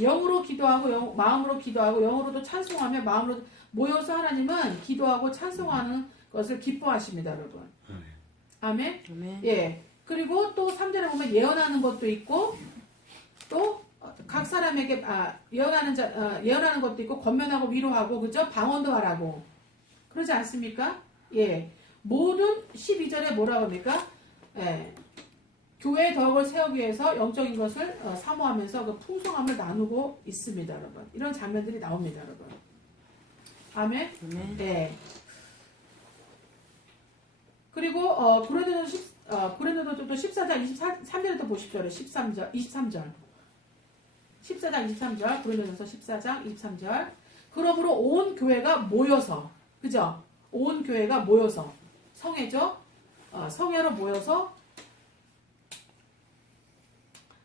영으로 기도하고 마음으로 기도하고 영으로도 찬송하며 마음으로 모여서 하나님은 기도하고 찬송하는 것을 기뻐하십니다, 여러분. 아멘. 아멘. 예. 그리고 또 3절에 보면 예언하는 것도 있고 또 각 사람에게 예언하는 것도 있고 권면하고 위로하고 그죠? 방언도 하라고 그러지 않습니까? 예. 모든 12절에 뭐라고 합니까? 예. 교회의 덕을 세우기 위해서 영적인 것을 사모하면서 그 풍성함을 나누고 있습니다, 여러분. 이런 장면들이 나옵니다, 여러분. 아멘. 아멘. 예. 그리고 고린도전서 14장 23절에 또 보십시오. 23절. 14장 23절. 고린도전서 14장 23절. 그러므로 온 교회가 모여서 그죠? 온 교회가 모여서 성회죠? 성회로 모여서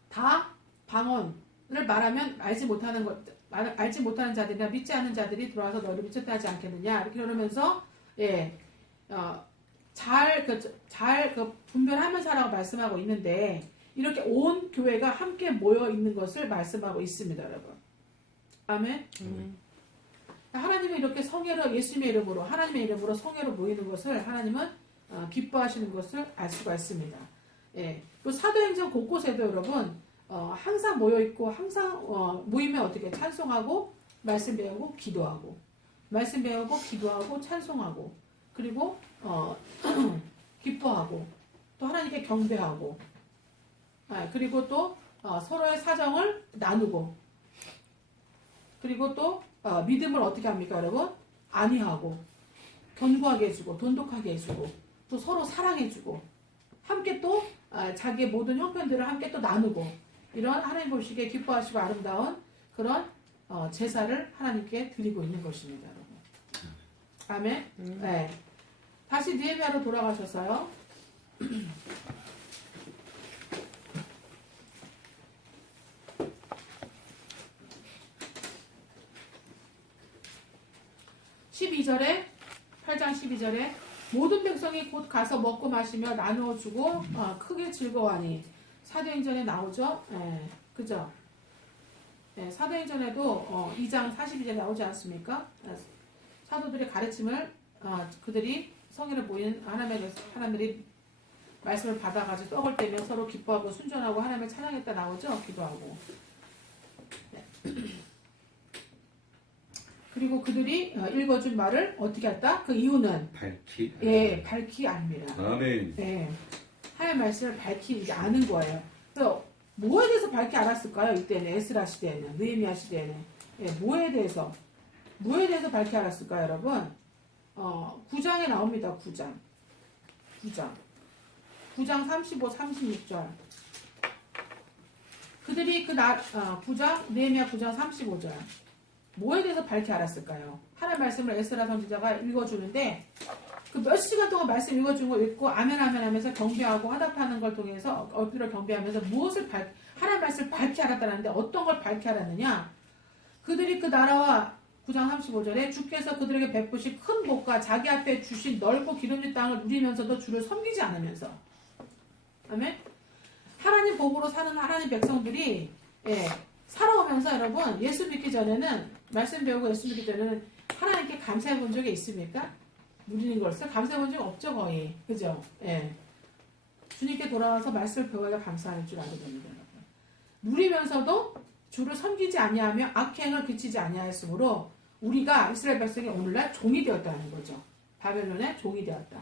다 방언을 말하면 알지 못하는 자들이나 믿지 않는 자들이 들어와서 너를 미쳤다 하지 않겠느냐 이렇게 그러면서 잘 분별하면서 하라고 말씀하고 있는데 이렇게 온 교회가 함께 모여 있는 것을 말씀하고 있습니다, 여러분. 아멘. 하나님은 이렇게 성회로 예수님의 이름으로 하나님의 이름으로 성회로 모이는 것을 하나님은 기뻐하시는 것을 알 수가 있습니다. 예. 또 사도행전 곳곳에도 여러분 항상 모여 있고 항상 모이면 어떻게 찬송하고 말씀 배우고 기도하고 말씀 배우고 기도하고 찬송하고 그리고 기뻐하고 또 하나님께 경배하고 그리고 또 서로의 사정을 나누고 그리고 또 믿음을 어떻게 합니까, 여러분? 안위하고 견고하게 해주고 돈독하게 해주고 또 서로 사랑해주고 함께 또 자기의 모든 형편들을 함께 또 나누고 이런 하나님 보시기에 기뻐하시고 아름다운 그런 제사를 하나님께 드리고 있는 것입니다, 여러분. 아멘. 네. 다시 느헤미야로 돌아가셔서요. 12절에 8장 12절에 모든 백성이 곧 가서 먹고 마시며 나누어 주고 크게 즐거워하니 사도행전에 나오죠. 그죠? 사도행전에도 2장 42절에 나오지 않습니까? 사도들의 가르침을 그들이 성회를 모인 하나님의 사람들이 말씀을 받아가지고 떡을 떼며 서로 기뻐하고 순전하고 하나님을 찬양했다 나오죠. 기도하고. 그리고 그들이 읽어준 말을 어떻게 했다? 그 이유는 밝히 압니다. 아멘. 예, 하나님의 말씀을 밝히 이제 아는 거예요. 그래서 뭐에 대해서 밝히 알았을까요? 이때는 에스라 시대에는 느헤미야 시대에는 뭐에 대해서 밝히 알았을까요, 여러분? 9장에 나옵니다. 9장 35, 36절. 그들이 9장 느헤미야 9장 35절. 뭐에 대해서 밝히 알았을까요? 하나님의 말씀을 에스라 선지자가 읽어주는데 그 몇 시간 동안 말씀 읽어준 거 읽고 아멘 하면서 경배하고 화답하는 걸 통해서 엎드려 경배하면서 하나님의 말씀을 밝히 알았다는데 어떤 걸 밝히 알았느냐? 그들이 그 나라와 9장 35절에 주께서 그들에게 베푸신 큰 복과 자기 앞에 주신 넓고 기름진 땅을 누리면서도 주를 섬기지 않으면서 아멘? 하나님 복으로 사는 하나님 백성들이 살아오면서 여러분 예수 믿기 전에는 말씀 배우고 예수 믿기 전에는 하나님께 감사해 본 적이 있습니까? 누리는 것을 감사해 본 적이 없죠 거의. 그죠? 주님께 돌아와서 말씀을 배워야 감사할 줄 알게 됩니다. 여러분. 누리면서도 주를 섬기지 아니하며 악행을 그치지 아니하였으므로 우리가 이스라엘 백성이 오늘날 종이 되었다는 거죠. 바벨론의 종이 되었다.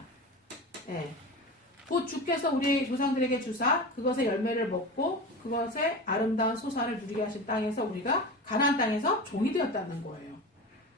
곧 주께서 우리 조상들에게 주사 그것의 열매를 먹고 그것의 아름다운 소산을 누리게 하신 땅에서 우리가 가나안 땅에서 종이 되었다는 거예요.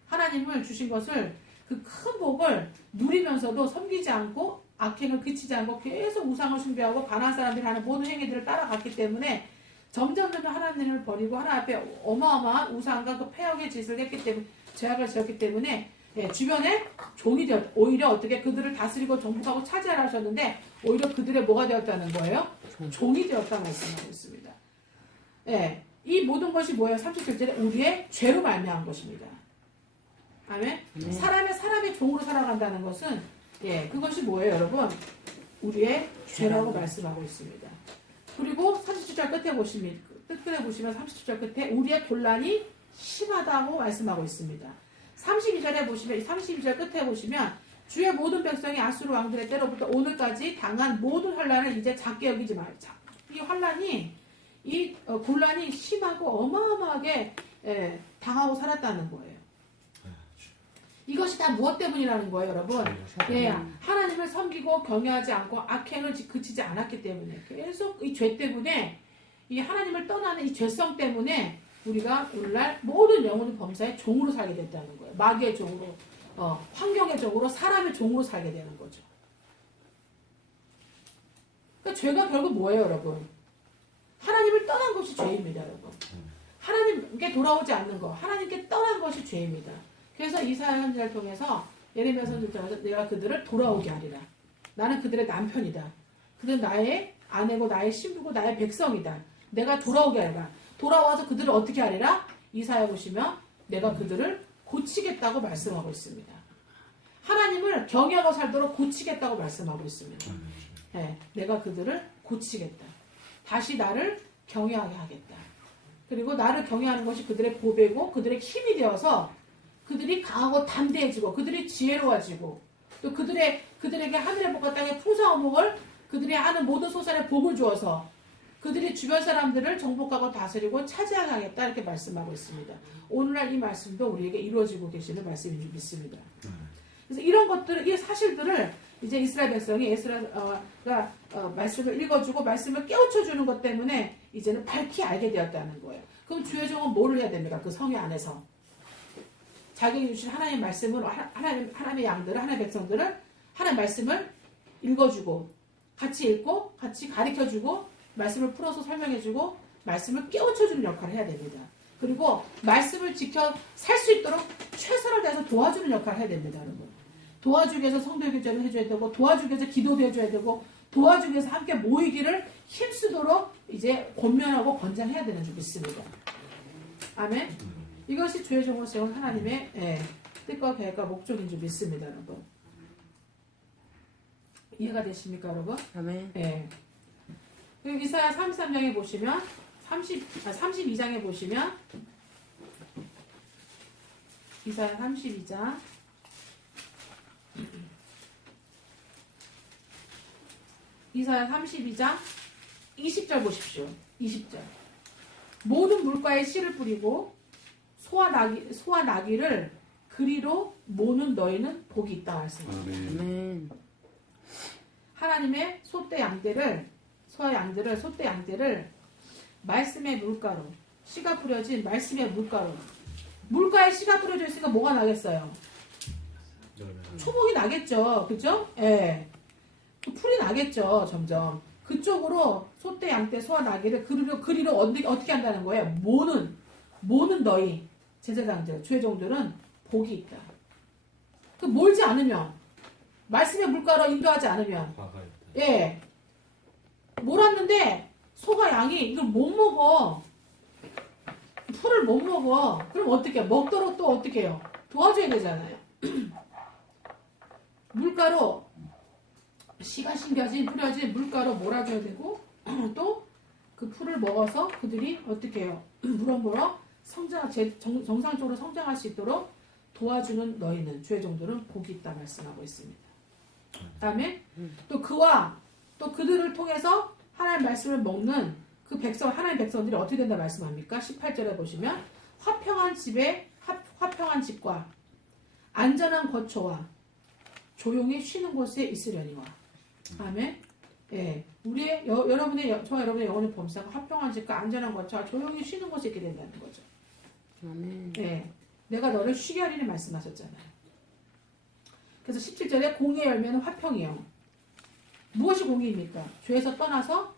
하나님을 주신 것을 그 큰 복을 누리면서도 섬기지 않고 악행을 그치지 않고 계속 우상을 숭배하고 가난한 사람들이 하는 모든 행위들을 따라갔기 때문에 점점 하나님을 버리고 하나님 앞에 어마어마한 우상과 그 폐역의 짓을 했기 때문에 죄악을 지었기 때문에 주변에 종이 되었 오히려 어떻게 그들을 다스리고 정복하고 차지하라 하셨는데 오히려 그들의 뭐가 되었다는 거예요? 종이 되었다 말씀하고 있습니다. 이 모든 것이 뭐예요? 37절에 우리의 죄로 말미암은 것입니다. 아멘. 사람의 종으로 살아간다는 것은 그것이 뭐예요, 여러분? 우리의 죄라고 말씀하고 있습니다. 그리고 37절 끝에 보시면 37절 끝에 우리의 곤란이 심하다고 말씀하고 있습니다. 32절에 보시면 32절 끝에 보시면 주의 모든 백성이 아수르 왕들의 때로부터 오늘까지 당한 모든 환란을 이제 작게 여기지 말자. 이 환란이 이 곤란이 심하고 어마어마하게 당하고 살았다는 거예요. 이것이 다 무엇 때문이라는 거예요, 여러분? 하나님을 섬기고 경외하지 않고 악행을 그치지 않았기 때문에 계속 이 죄 때문에 이 하나님을 떠나는 이 죄성 때문에 우리가 오늘날 모든 영혼의 범사의 종으로 살게 됐다는 거예요. 마귀의 종으로, 환경의 종으로, 사람의 종으로 살게 되는 거죠. 그러니까 죄가 결국 뭐예요, 여러분? 하나님을 떠난 것이 죄입니다, 여러분. 하나님께 돌아오지 않는 거, 하나님께 떠난 것이 죄입니다. 그래서 이사야 선지자를 통해서 예레미야 선지자를 통해서 내가 그들을 돌아오게 하리라. 나는 그들의 남편이다. 그들은 나의 아내고 나의 신부고 나의 백성이다. 내가 돌아오게 하리라. 돌아와서 그들을 어떻게 하리라? 이사야 보시면 내가 그들을 고치겠다고 말씀하고 있습니다. 하나님을 경외하고 살도록 고치겠다고 말씀하고 있습니다. 내가 그들을 고치겠다. 다시 나를 경외하게 하겠다. 그리고 나를 경외하는 것이 그들의 보배고 그들의 힘이 되어서 그들이 강하고 담대해지고 그들이 지혜로워지고 또 그들에게 하늘의 복과 땅의 풍성한 복을 그들이 하는 모든 소산의 복을 주어서 그들이 주변 사람들을 정복하고 다스리고 차지하게 하겠다 이렇게 말씀하고 있습니다. 오늘날 이 말씀도 우리에게 이루어지고 계시는 말씀인 줄 믿습니다. 그래서 이런 것들을 이 사실들을 이제 이스라엘 백성이 에스라가 말씀을 읽어주고 말씀을 깨우쳐주는 것 때문에 이제는 밝히 알게 되었다는 거예요. 그럼 주의 종은 뭐를 해야 됩니까? 그 성회 안에서 자기에게 주신 하나님의 말씀으로 하나님의 양들을 하나님의 백성들을 하나님의 말씀을 읽어주고 같이 읽고 같이 가르쳐주고 말씀을 풀어서 설명해주고 말씀을 깨우쳐주는 역할을 해야 됩니다. 그리고 말씀을 지켜 살 수 있도록 최선을 다해서 도와주는 역할을 해야 됩니다, 여러분. 도와주기 위해서 성도 교제를 해줘야 되고 도와주기 위해서 기도도 해줘야 되고 도와주기 위해서 함께 모이기를 힘쓰도록 이제 권면하고 권장해야 되는 줄 믿습니다. 아멘. 이것이 주의 종으로 세운 하나님의 뜻과 계획과 목적인 줄 믿습니다, 여러분. 이해가 되십니까, 여러분? 아멘. 그리고 이사야 33장에 보시면 32장에 보시면 이사야 32장 이사야 32장 20절 보십시오. 20절. 모든 물가에 씨를 뿌리고 소와 나귀를 그리로 모는 너희는 복이 있다 말씀합니다. 아멘. 하나님의 소떼 양떼를 말씀의 물가로 씨가 뿌려진 말씀의 물가로 물가에 씨가 뿌려져 있으니까 뭐가 나겠어요? 초복이 나겠죠. 그죠? 풀이 나겠죠. 점점. 그쪽으로 소떼, 양떼, 소와 나귀를 그리로 어떻게 한다는 거예요? 모는 너희 제사장들, 주의 종들은 복이 있다. 그 몰지 않으면 말씀의 물가로 인도하지 않으면 몰았는데 소가 양이 이걸 못 먹어. 풀을 못 먹어. 그럼 어떻게 해요? 먹도록 또 어떻게 해요? 도와줘야 되잖아요. 물가로 씨가 뿌려진 물가로 몰아줘야 되고 또 그 풀을 먹어서 그들이 어떻게 해요? 무럭무럭 정상적으로 성장할 수 있도록 도와주는 너희는 주의 종들은 복이 있다 말씀하고 있습니다. 다음에 또 그들을 통해서 하나님 말씀을 먹는 그 하나님 백성들이 어떻게 된다 말씀합니까? 18절에 보시면 화평한 집과 안전한 거처와 조용히 쉬는 곳에 있으려니와. 아멘. 여러분의 영혼의 범사가 화평한 집과 안전한 거처와 조용히 쉬는 곳에 있게 된다는 거죠. 아멘. 내가 너를 쉬게 하리니 말씀하셨잖아요. 그래서 17절에 공의의 열매는 화평이요. 무엇이 공의입니까? 죄에서 떠나서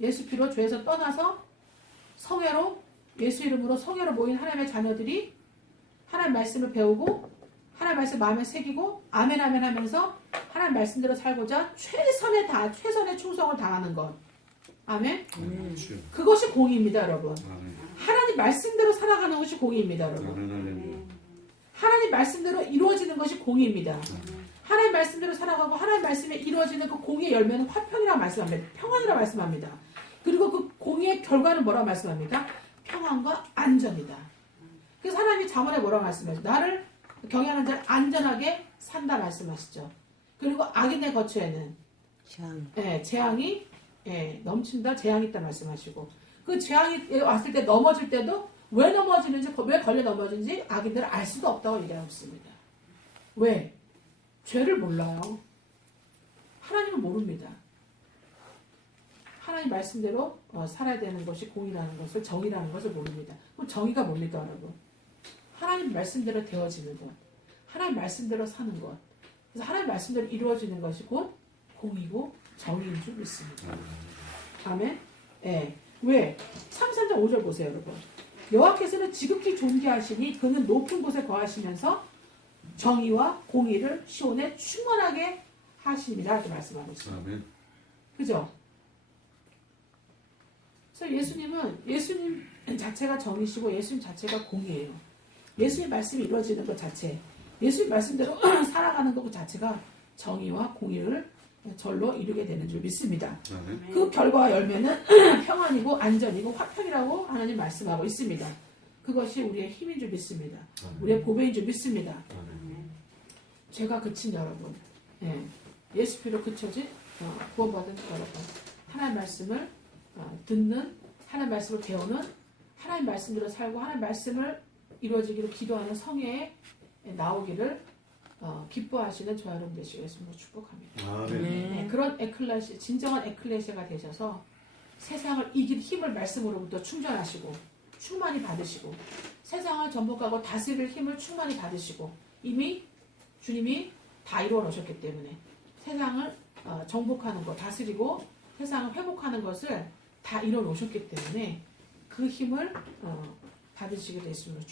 예수 피로 죄에서 떠나서 성회로 예수 이름으로 성회로 모인 하나님의 자녀들이 하나님 말씀을 배우고 하나님 말씀 마음에 새기고 아멘 아멘 하면서 하나님 말씀대로 살고자 최선의 충성을 다하는 것. 아멘. 그렇죠. 그것이 공의입니다, 여러분. 아멘. 하나님 말씀대로 살아가는 것이 공의입니다, 여러분. 아멘. 하나님 말씀대로 이루어지는 것이 공의입니다. 하나님 말씀대로 살아가고 하나님 말씀에 이루어지는 그 공의의 열매는 화평이라고 말씀합니다. 평안이라고 말씀합니다. 그리고 그 공의의 결과는 뭐라고 말씀합니까? 평안과 안전이다. 그래서 하나님이 잠언에 뭐라고 말씀하시죠? 나를 경외하는 자를 안전하게 산다 말씀하시죠. 그리고 악인의 거처에는 재앙이 넘친다, 재앙이 있다 말씀하시고 그 재앙이 왔을 때 넘어질 때도 왜 넘어지는지, 왜 걸려 넘어지는지 악인들은 알 수도 없다고 얘기하고 있습니다. 왜? 죄를 몰라요. 하나님은 모릅니다. 하나님 말씀대로 살아야 되는 것이 공의라는 것을, 정의라는 것을 모릅니다. 그럼 정의가 뭡니까, 여러분? 하나님 말씀대로 되어지는 것, 하나님 말씀대로 사는 것, 그래서 하나님 말씀대로 이루어지는 것이 곧 공의고 정의인 줄 믿습니다. 아멘? 예. 왜? 3장 5절 보세요, 여러분. 여호와께서는 지극히 존귀하시니 그는 높은 곳에 거하시면서 정의와 공의를 시온에 충만하게 하심이라 이렇게 말씀하고 있습니다. 아멘. 그죠? 그래서 예수님 자체가 정의시고 예수님 자체가 공의예요. 예수님 말씀이 이루어지는 것 자체, 예수님 말씀대로 살아가는 것 자체가 정의와 공의를 절로 이루게 되는 줄 믿습니다. 아멘. 그 결과 열매는 평안이고 안전이고 화평이라고 하나님 말씀하고 있습니다. 그것이 우리의 힘인 줄 믿습니다. 우리의 보배인 줄 믿습니다. 아멘. 죄가 그친 여러분, 예수 피로 그쳐진 구원받은 여러분, 하나님 말씀을 듣는, 하나님 말씀을 배우는, 하나님 말씀대로 살고 하나님 말씀을 이루어지기를 기도하는 성회에 나오기를 기뻐하시는 저 여러분 되시고 예수님으로 축복합니다. 아멘. 그런 진정한 에클레시아가 되셔서 세상을 이길 힘을 말씀으로부터 충전하시고 충만히 받으시고 세상을 전복하고 다스릴 힘을 충만히 받으시고 이미 주님이 다 이루어 놓으셨기 때문에 세상을 정복하는 것, 다스리고 세상을 회복하는 것을 다 이루어 놓으셨기 때문에 그 힘을 받으시기를 예수님으로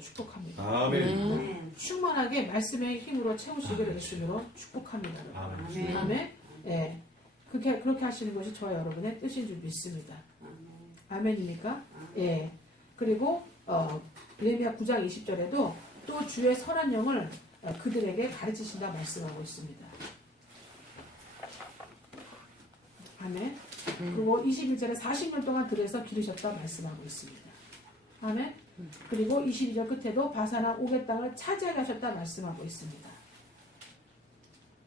축복합니다. 아멘. 충만하게 말씀의 힘으로 채우시기를 예수님으로 축복합니다. 아멘. 아멘. 예. 그렇게 하시는 것이 저와 여러분의 뜻인 줄 믿습니다. 아멘입니까? 예. 그리고 레미야 9장 20절에도 또 주의 선한 영을 그들에게 가르치신다 말씀하고 있습니다. 아멘. 그리고 21절에 40년 동안 들에서 기르셨다 말씀하고 있습니다. 아멘. 그리고 22절 끝에도 바사나 옥의 땅을 차지하게 하셨다 말씀하고 있습니다.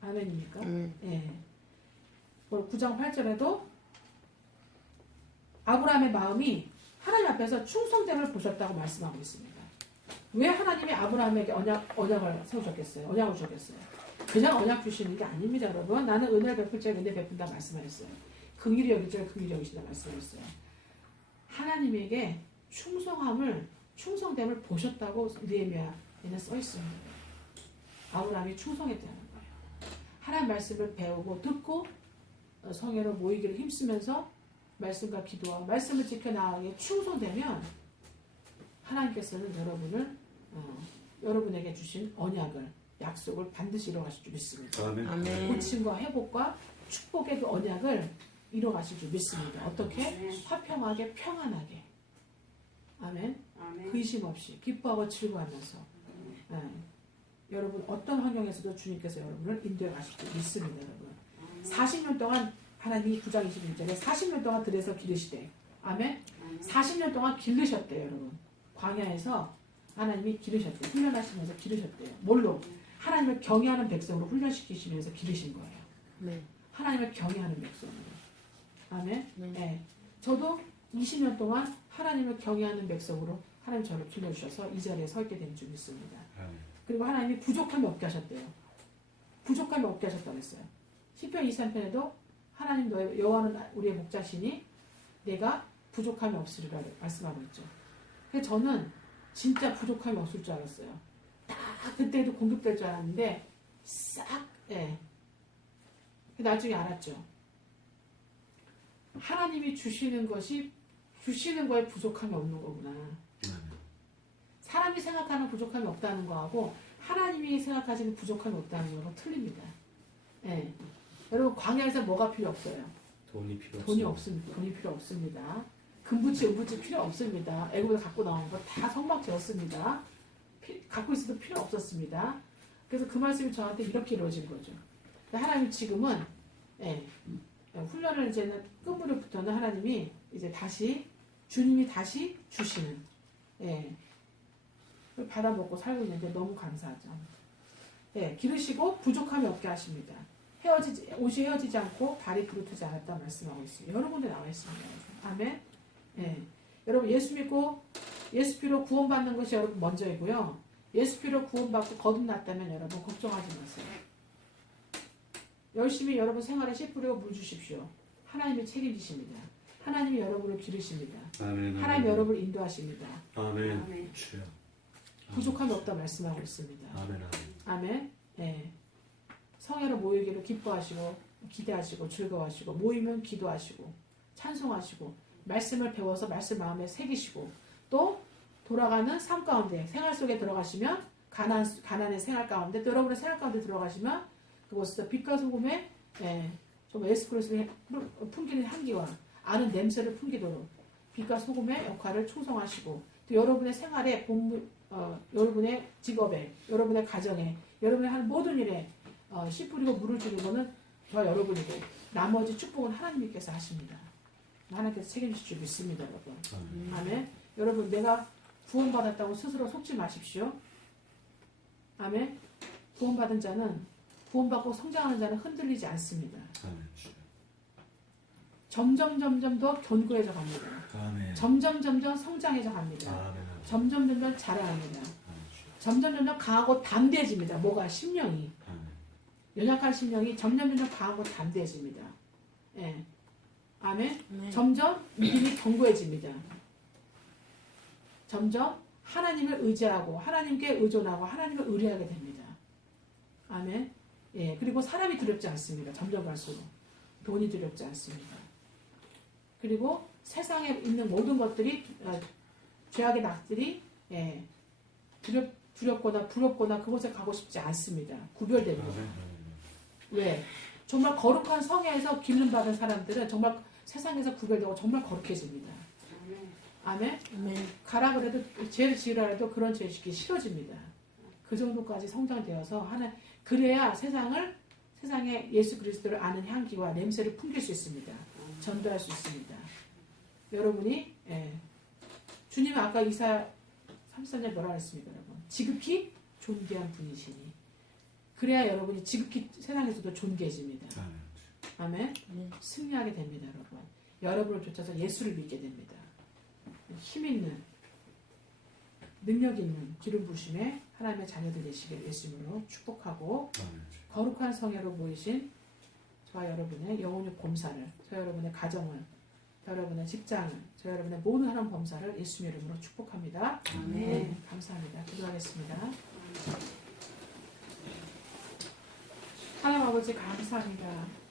아멘입니까? 예. 9장 8절에도 아브라함의 마음이 하나님 앞에서 충성됨을 보셨다고 말씀하고 있습니다. 왜 하나님이 아브라함에게 언약을 세우셨겠어요? 언약을 주셨겠어요? 그냥 언약 주시는 게 아닙니다, 여러분. 나는 은혜를 베풀 자에게 은혜 베푼다 말씀하셨어요. 긍휼히 여길 자에게 긍휼히 여기시다 말씀하셨어요. 하나님에게 충성됨을 보셨다고 느헤미야에는 써 있습니다. 아브라함이 충성했다는 거예요. 하나님 말씀을 배우고 듣고 성회로 모이기를 힘쓰면서 말씀과 기도와 말씀을 지켜나가기에 충성되면 하나님께서는 여러분에게 주신 언약을, 약속을 반드시 이뤄가실 줄 믿습니다. 아멘. 고침과 회복과 축복의 그 언약을 이뤄가실 줄 믿습니다. 어떻게? 화평하게, 평안하게. 아멘. 근심 없이 기뻐하고 즐거워하면서 여러분 어떤 환경에서도 주님께서 여러분을 인도해 가실 줄 믿습니다. 여러분 40년 동안 하나님이 9장 21절에 40년 동안 들에서 기르시되 아멘. 40년 동안 기르셨대요. 여러분 광야에서 하나님이 기르셨대요. 훈련하시면서 기르셨대요. 뭘로? 하나님을 경외하는 백성으로 훈련시키시면서 기르신 거예요. 네. 하나님을 경외하는 백성으로. 아멘. 네. 저도 20년 동안 하나님을 경외하는 백성으로 하나님 저를 길러주셔서 이 자리에 서 있게 된 줄 믿습니다. 그리고 하나님이 부족함이 없게 하셨대요. 부족함이 없게 하셨다고 했어요. 시편 23편에도 하나님 너의 여호와는 우리의 목자시니 내가 부족함이 없으리라 말씀하고 있죠. 그래서 저는 진짜 부족함이 없을 줄 알았어요. 딱 그때도 공급될 줄 알았는데 싹, 예. 나중에 알았죠. 하나님이 주시는 거에 부족함이 없는 거구나. 사람이 생각하는 부족함이 없다는 거하고 하나님이 생각하시는 부족함이 없다는 거하고 틀립니다. 예. 여러분 광야에서 뭐가 필요 없어요? 돈이 없습니다. 돈이 필요 없습니다. 금부치, 은부치 필요 없습니다. 애굽에서 갖고 나온 거 다 성막되었습니다. 갖고 있어도 필요 없었습니다. 그래서 그 말씀이 저한테 이렇게 이루어진 거죠. 하나님 지금은 훈련을 이제는 끝무렵부터는 하나님이 이제 다시 주님이 다시 주시는 그걸 받아먹고 살고 있는데 너무 감사하죠. 기르시고 부족함이 없게 하십니다. 옷이 헤어지지 않고 발이 부르트지 않았다 말씀하고 있습니다. 여러 군데 나와 있습니다. 아멘. 여러분 예수 믿고 예수 피로 구원받는 것이 여러분 먼저이고요. 예수 피로 구원받고 거듭났다면 여러분 걱정하지 마세요. 열심히 여러분 생활에 씨 뿌리고 물 주십시오. 하나님이 책임지십니다. 하나님이 여러분을 기르십니다. 아멘, 하나님 여러분을 인도하십니다. 아멘. 아멘. 주여. 부족함이 없다 말씀하고 있습니다. 아멘. 아멘. 성회로 모이기를 기뻐하시고 기대하시고 즐거워하시고 모이면 기도하시고 찬송하시고 말씀을 배워서 말씀 마음에 새기시고 또 돌아가는 삶 가운데 생활 속에 들어가시면 가난의 생활 가운데 또 여러분의 생활 가운데 들어가시면 그곳에서 빛과 소금의 좀 예수 그리스도의 풍기는 향기와 아는 냄새를 풍기도록 빛과 소금의 역할을 충성하시고 또 여러분의 생활에 여러분의 직업에 여러분의 가정에 여러분이 하는 모든 일에 씨 뿌리고 물을 주는 것은 저와 여러분이고 나머지 축복은 하나님께서 하십니다. 하나님께서 책임지실 줄 믿습니다, 여러분. 아멘. 여러분 내가 구원받았다고 스스로 속지 마십시오. 아멘. 구원받은 자는 구원받고 성장하는 자는 흔들리지 않습니다. 점점 더 견고해져 갑니다. 점점 성장해져 갑니다. 점점 자라납니다. 점점 강하고 담대해집니다. 뭐가? 심령이. 연약한 심령이 점점 강하고 담대해집니다. 아멘. 점점 믿음이 견고해집니다. 점점 하나님을 의지하고 하나님께 의존하고 하나님을 의뢰하게 됩니다. 아멘. 그리고 사람이 두렵지 않습니다. 점점 갈수록 돈이 두렵지 않습니다. 그리고 세상에 있는 모든 것들이 죄악의 낙들이 두렵거나 부럽거나 그곳에 가고 싶지 않습니다. 구별됩니다. 왜? 정말 거룩한 성회에서 기름 받은 사람들은 정말 세상에서 구별되고 정말 거룩해집니다. 아멘. 가라 그래도 죄를 지으라 해도 그런 죄 짓기 싫어집니다. 그 정도까지 성장되어서 그래야 세상에 예수 그리스도를 아는 향기와 냄새를 풍길 수 있습니다. 전도할 수 있습니다. 여러분이 주님은 아까 이사야 33절 뭐라고 했습니까, 여러분? 지극히 존귀한 분이시니 그래야 여러분이 지극히 세상에서도 존귀해집니다. 아멘. 승리하게 됩니다, 여러분. 여러분을 쫓아서 예수를 믿게 됩니다. 힘 있는 능력 있는 기름 부심에 하나님의 자녀들 되시길 예수님으로 축복하고 거룩한 성회로 모이신 저와 여러분의 영혼의 범사를 저 여러분의 가정을 저 여러분의 직장을 저 여러분의 모든 하나님 범사를 예수님 이름으로 축복합니다. 네, 감사합니다. 기도하겠습니다. 하나님 아버지 감사합니다.